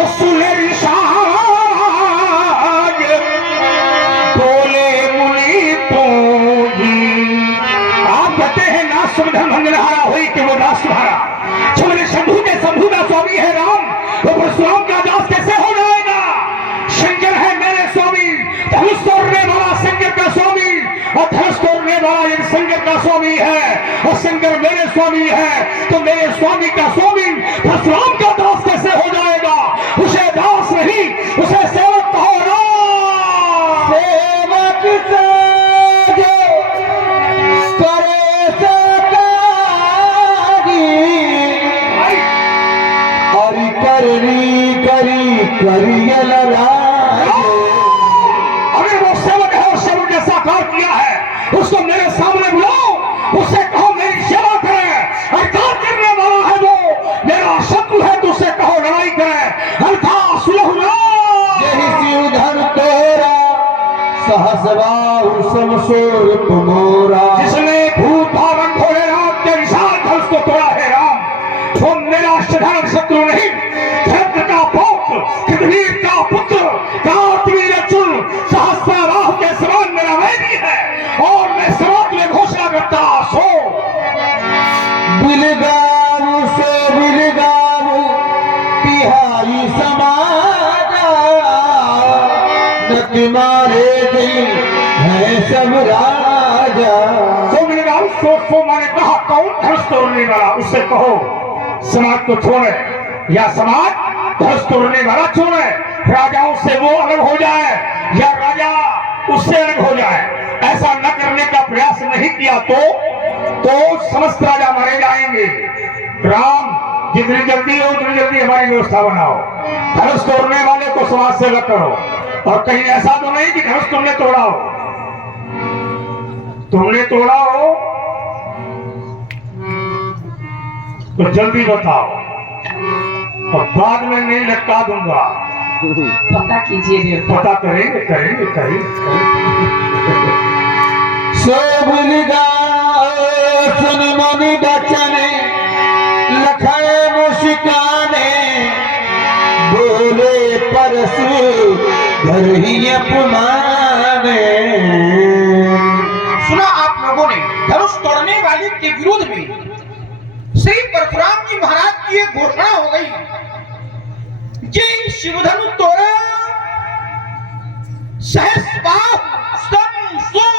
तो सुने साज बोले मुनि पूजी। आप कहते हैं ना सुमधन भंजनहारा हुई कि वो दास तुम्हारा। छुमने शंभू के शंभू का स्वामी है राम, वो परशुराम का दास कैसे हो जाएगा? शंकर है मेरे स्वामी, धनुष तोड़ने वाला शंकर का स्वामी, और धनुष तोड़ने वाला एक शंकर का स्वामी है, और शंकर मेरे स्वामी है, तो मेरे स्वामी का स्वामी परशुराम का दास कैसे हो जाएगा? उसे दास नहीं, उसे सेवक कहो ना। सेवक से जो करे सकारी, हरि करनी करी करियल अगर वो सेवक है और सेवक ने साकार किया है, उसको मेरे सामने बुलाओ, उससे कहो मेरी सेवा करे। हरकार करने वाला है वो मेरा शत्रु है, तो उससे कहो लड़ाई करे। हरकार सुलहुरा यही शिवधन तोरा सहसबाहु समसोर तुमोरा। जिसने भूत भावन भोले राम के विशाल धनुष को तोड़ा है राम, वो मेरा साधारण शत्रु नहीं, धरत्र का पौत्र, कृतवीर का पुत्र, कार्तवीर अर्जुन, सहस्राबाहु के समान मेरा वैरी है, और मैं समाज में घोषणा करता सो बिलगारू से बिलगारू तिहाई समाजा, न तुम्हारे दिल है सब राजा। तो मैंने कहा उसको मैंने कहा कौन धनुष तोड़ने वाला, उससे कहो समाज को छोड़े, या समाज धनुष तोड़ने वाला छोड़े, राजाओं से वो अलग हो जाए या राजा उससे अलग हो जाए। ऐसा न करने का प्रयास नहीं किया तो समस्त राजा मारे जाएंगे। राम जितनी जल्दी हो उतनी जल्दी हमारी व्यवस्था बनाओ, धनुष तोड़ने वाले को समाज से अलग करो, और कहीं ऐसा तो नहीं कि धनुष तुमने तोड़ा हो, तुमने तोड़ा हो तो जल्दी बताओ, और बाद में नहीं लटका दूंगा। पता कीजिए, पता करेंगे करेंगे करेंगे। सो बिलगारू सुन मुनि बचने, लखए मुस्काने, बोले परसु घर ही अपमाने। सुना आप लोगों ने धनुष तोड़ने वाले के विरोध में श्री परशुराम जी महाराज की एक घोषणा हो गई। जी शिवधनु तोड़ा सहस्बाहु समसो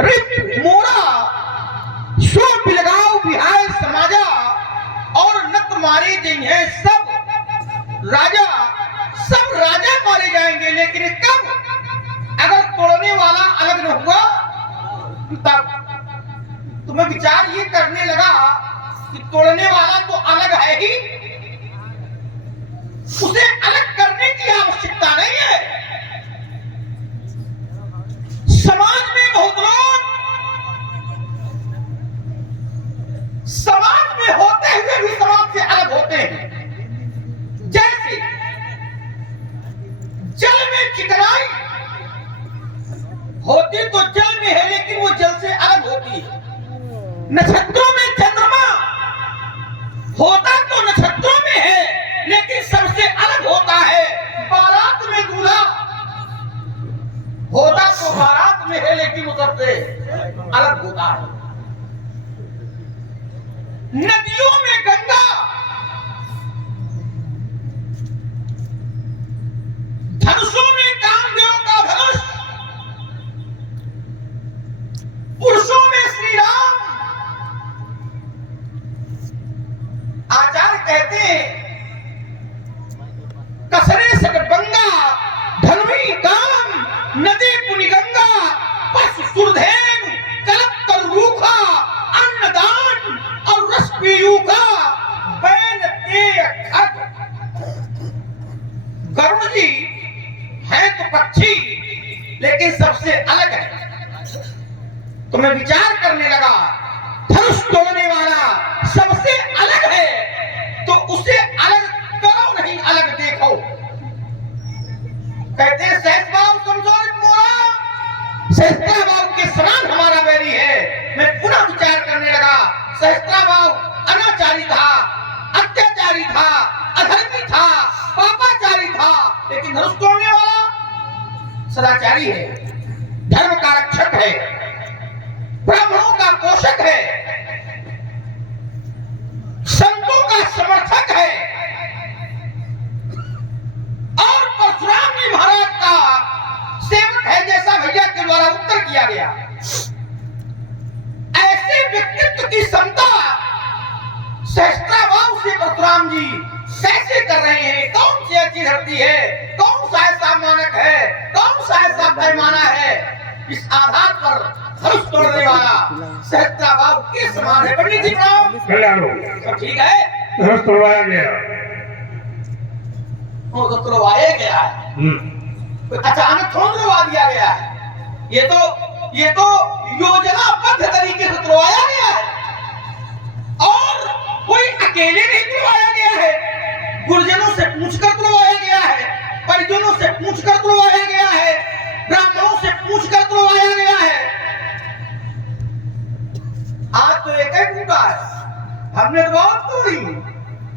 रिप मोरा, सो बिलगाऊ बिहार समाजा, और नत मारे जिन्हें सब राजा मारे जाएंगे। लेकिन कब? अगर तोड़ने वाला अलग न हुआ तब। तुम्हें विचार ये करने लगा कि तोड़ने वाला तो अलग है ही, उसे अलग करने की आवश्यकता नहीं है। समाज में बहुत लोग समाज में होते हुए भी समाज से अलग होते हैं। जैसे जल में चिकनाई होती तो जल में है, लेकिन वो जल से अलग होती है। नक्षत्रों में चंद्रमा होता तो नक्षत्रों में है, लेकिन सबसे अलग होता है। बारात में दूल्हा होता तो बारात में है, लेकिन वो सबसे अलग होता है। नदियों में गंगा, धनुषों में कामदेव का धनुष, पुरुषों में श्री राम। आचार्य कहते हैं कसरे सकबंगा, धनुई काम, नदी पुनि गंगा, पशु सुरधेन, कलप कर रूखा, अन्नदान और रस पीयू का, बैन ते खग। गरुड़ जी हैं तो पक्षी, लेकिन सबसे अलग है। तो मैं विचार करने लगा, धनुष तोड़ने वाला सबसे अलग है, तो उसे अलग करो नहीं अलग देखो। कहते हैं सहस्राबाहु समसोर मोरा, सहस्राबाहु के समान हमारा वैरी है। मैं पुनः विचार करने लगा, सहस्राबाहु अनाचारी था, अत्याचारी था, अधर्मी था, धनुष तोड़ने वाला सदाचारी है, धर्म का रक्षक है, ब्राह्मणों का पोषक है, संतों का समर्थक है और परशुराम जी महाराज का सेवक है, जैसा भैया के द्वारा उत्तर किया गया। ऐसे व्यक्तित्व की क्षमता सहस्त्राभाव से परशुराम जी कैसे कर रहे हैं? कौन सी अच्छी धरती है, कौन सा ऐसा मानक है, कौन सा ऐसा पैमाना है, इस आधार पर धनुष तोड़ने वाला सहस्त्राभाव के समान है। पंडित जी प्रणाम। सब ठीक है? धनुष तोड़वाया गया। वो तो तोड़वाया गया है, अचानक थोड़ा तोड़वा दिया गया है। ये तो योजनाबद्ध तरीके से तोड़वाया गया है और कोई अकेले नहीं तोड़वाया गया है, गुरुजनों से पूछकर तोड़वाया गया है, परिजनों से पूछकर तोड़वाया गया है, ब्राह्मणों से पूछकर तोड़वाया गया है। आज तो एक ही टूटा है, हमने तो बहुत तोड़ी,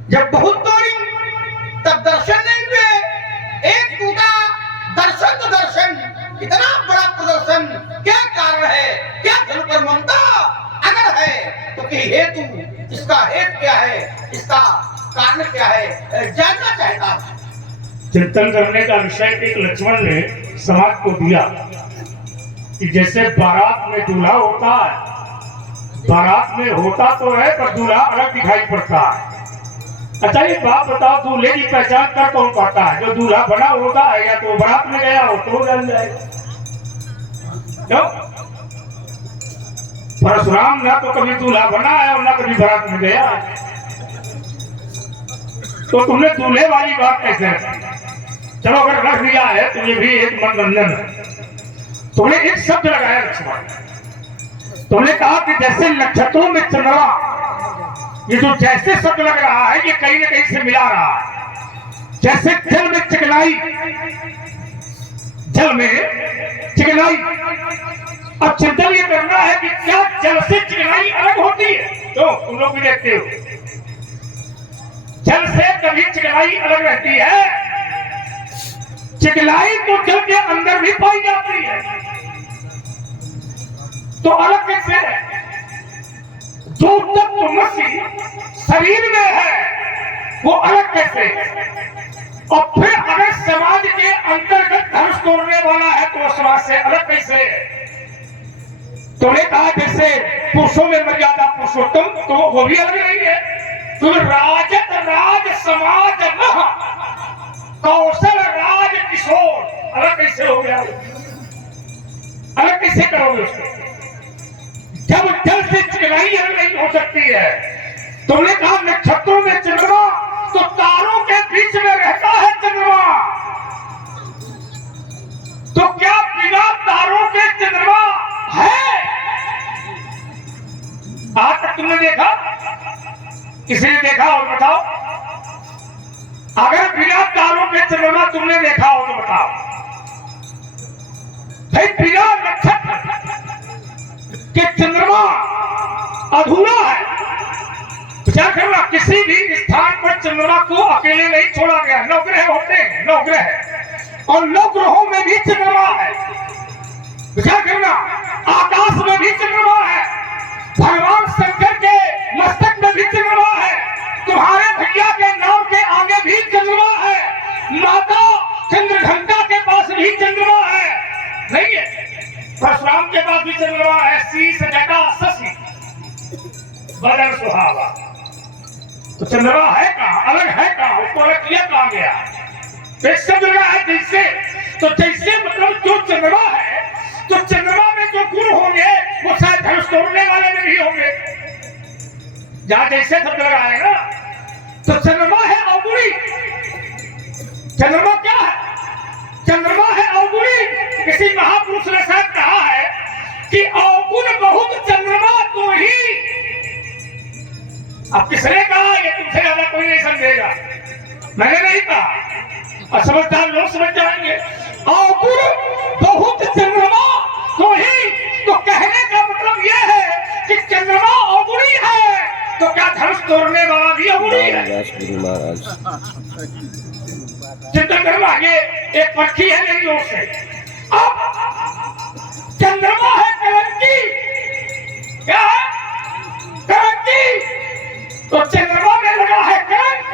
जब बहुत तोड़ी तब दर्शन नहीं हुए। एक टूटा दर्शन तो दर्शन, इतना बड़ा प्रदर्शन, क्या कारण है? क्या धन पर ममता अगर है तो कि हेतु, इसका हेतु क्या है, इसका कारण क्या है, जानना चाहता हूं। चिंतन करने का विषय एक लक्ष्मण ने समाज को दिया कि जैसे बारात में दूल्हा होता है, बारात में होता तो है पर दूल्हा अलग दिखाई पड़ता है। अच्छा ये बात बताओ, दूल्हे की पहचान कर कौन पाता है? जो दूल्हा बना होता है या तो बारात में गया हो तो जान जाएगा। क्यों? परशुराम ना तो कभी दूल्हा बना है और ना कभी बारात में गया है, तो तुमने दूल्हे वाली बात कैसे रखी? चलो अगर रख दिया है तो ये भी एक मनोरंजन है। तुमने एक शब्द लगाया लक्ष्मण, तुमने कहा कि जैसे नक्षत्रों में चंद्रमा, ये जो जैसे शब्द लग रहा है ये कहीं ना कहीं से मिला रहा है। जैसे जल में चिकनाई, जल में चिकनाई, अब चिंतन ये करना है कि क्या जल से चिकनाई अलग होती है? तो तुम लोग भी देखते हो जल से कभी चिकनाई अलग रहती है? चिकनाई तो जल के अंदर भी पाई जाती है, तो अलग कैसे है? जो तत्व नसी शरीर में है वो अलग कैसे? और फिर अगर समाज के अंतर्गत धनुष तोड़ने वाला है तो समाज से अलग कैसे? तुमने कहा जैसे पुरुषों में मर्यादा पुरुषोत्तम, तो वो भी अलग नहीं है। तो राजत राज समाज मह कौशल राज किशोर अलग कैसे हो गया? अलग कैसे करोगे उसको? जब जल से चिकनाई अलग नहीं हो सकती है। तुमने कहा नक्षत्रों में चंद्रमा, तो तारों के बीच में रहता है चंद्रमा, तो क्या बिना तारों के चंद्रमा है? आज तक तुमने देखा? किसी ने देखा हो तो बताओ। अगर बिना तारों के चंद्रमा तुमने देखा हो तो बताओ। भाई बिना नक्षत्र के चंद्रमा अधूरा है। विचार करना, किसी भी स्थान पर चंद्रमा को अकेले नहीं छोड़ा गया। नवग्रह होते हैं, नवग्रह, और नवग्रहों में भी चंद्रमा है। विचार करना, आकाश में भी चंद्रमा है, भगवान शंकर के मस्तक में भी चंद्रमा है, तुम्हारे भैया के नाम के आगे भी चंद्रमा है, माता चंद्रघंटा के पास भी चंद्रमा है, नहीं है? परशुराम के पास भी चंद्रमा है। शीश जटा शशि बदन सुहावा, तो चंद्रमा है कहाँ? अलग है कहाँ? उसको अलग किया कहाँ गया? चंद्रमा है जैसे, तो जैसे मतलब जो चंद्रमा है, तो चंद्रमा में जो गुण होंगे वो शायद धनुष तोड़ने वाले में भी होंगे। जहां जैसे शब्द लगाए ना, तो चंद्रमा है अवगुणी। चंद्रमा क्या है? चंद्रमा है अवगुणी। किसी महापुरुष ने शायद कहा है कि अवगुण बहुत चंद्रमा तो ही। अब किसने कहा? ये तुमसे ज्यादा कोई नहीं समझेगा, मैंने नहीं कहा, और समझदार लोग समझ जाएंगे। अवगुण बहुत चंद्रमा तो ही, तो कहने का मतलब यह है कि चंद्रमा अवगुणी है तो क्या धनुष तोड़ने वाला भी अबूरी है? चित्रकर्मा ये एक पर्ची है मेरी ओर से। अब चंद्रमा है कलंकी, क्या है? कलंकी। तो चंद्रमा में लगा है कलंक,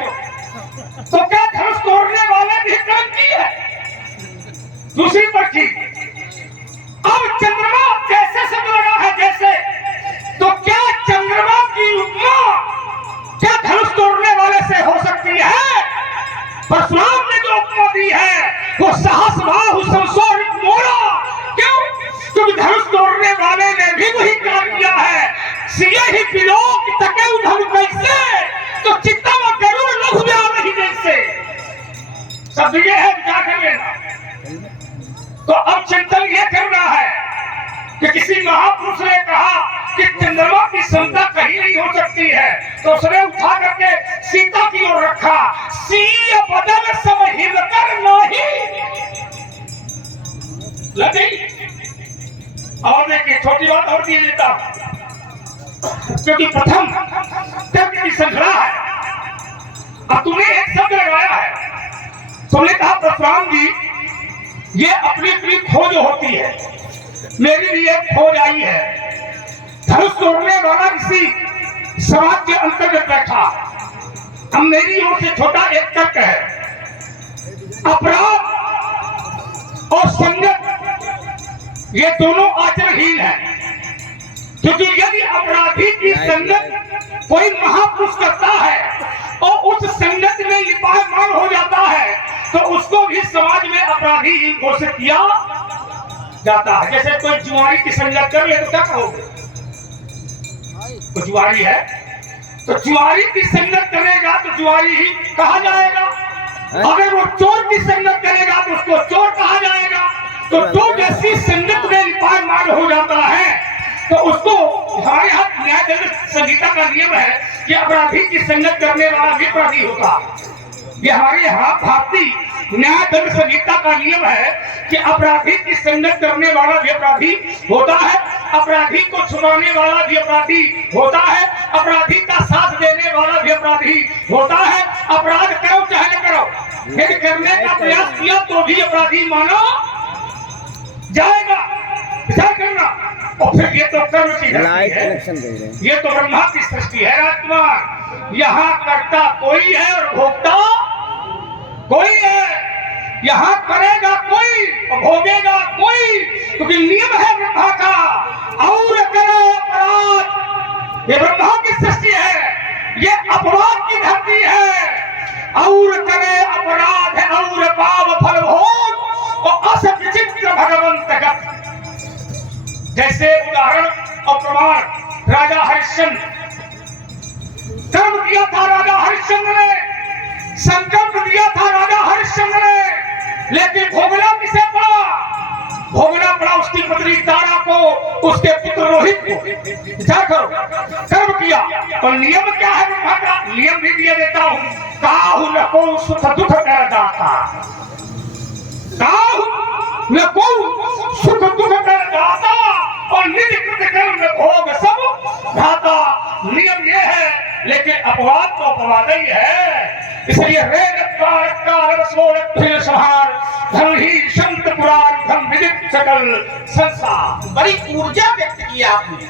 तो क्या धनुष तोड़ने वाले भी कलंकी है? दूसरी पर्ची, अब चंद्रमा कैसे शब्द लगा है जैसे, तो क्या चंद्रमा की उपमा क्या धनुष तोड़ने वाले से हो सकती है? परशुराम ने जो उपमा दी है वो साहस बाहु संसोर मोरा। क्यों? क्योंकि धनुष तोड़ने वाले ने भी वही काम किया है। सिए ही पिलोक तके उधम कैसे, तो चित्ता व गरुड़ लघु ब्याह नहीं जैसे। शब्द ये है, विचार कर लेना। तो अब चिंतन ये करना है कि किसी महापुरुष ने कहा कि चंद्रमा की क्षमता कहीं नहीं हो सकती है, तो उसने उठा करके सीता की ओर रखा। सीय बदन सब हिलकर नहीं लगी। और देखिए छोटी बात और दिए देता हूं, क्योंकि प्रथम तर्क की श्रृंखला है। अब तुमने एक शब्द लगाया है, तुमने कहा परशुराम जी ये अपनी अपनी खोज होती है, मेरी भी एक खोज आई है। धनुष तोड़ने वाला किसी समाज के अंतर्गत बैठा। अब मेरी ओर से छोटा एक तर्क है, अपराध और संगत ये दोनों आचरणहीन है। क्योंकि यदि अपराधी की संगत कोई महापुरुष करता है और उस संगत में लिपायमान हो जाता है, तो उसको भी समाज में अपराधी ही घोषित किया जाता है। जैसे कोई जुआरी की संगत कर ले तो क्या कहोगे? तो जुआरी है, तो जुआरी की संगत करेगा तो जुआरी ही कहा जाएगा। अगर वो चोर की संगत करेगा तो उसको चोर कहा जाएगा। तो जो जैसी संगत में लिपायमान हो जाता है तो उसको, हमारे यहाँ न्याय दंड संहिता का नियम है कि अपराधी की संगत करने वाला भी अपराधी होगा। ये हमारे यहाँ भारतीय न्याय दंड संहिता का नियम है कि अपराधी की संगत करने वाला भी अपराधी होता है, अपराधी को छुड़ाने वाला भी अपराधी होता है, अपराधी का साथ देने वाला भी अपराधी होता है। अपराध करो चाहे न करो, यदि करने का प्रयास किया तो भी अपराधी मानो जाएगा। विचार करना। और फिर ये तो कर्म की धरती है, ये तो ब्रह्मा की सृष्टि है राजकुमार। यहाँ कर्ता कोई है और भोक्ता कोई है। यहाँ करेगा कोई और भोगेगा कोई, क्योंकि नियम है ब्रह्मा का। और करे अपराध, ये ब्रह्मा की सृष्टि है, ये अपराध की धरती है। और करे अपराध है और पाप फल भोग और अस विचित्र भगवंत गत। जैसे उदाहरण और प्रमाण, राजा हरिश्चंद्र कर्म किया था, राजा हरिश्चंद्र ने संकल्प दिया था, राजा हरिश्चंद्र ने, लेकिन भोगना किसे पड़ा? भोगना पड़ा उसकी पत्नी तारा को, उसके पुत्र रोहित को। विचार करो, कर्म किया। और नियम क्या है ब्रह्मा का? नियम भी दिए देता हूं, काहु न को सुख दुख कर दाता, काहु न को सुख दुख कर दाता, और निज कृत कर्म भोग सब धाता। नियम ये है, लेकिन अपवाद तो अपवाद ही है। इसलिए धन ही संत पुराण धन विदित सकल संसार। बड़ी ऊर्जा व्यक्त की आपने।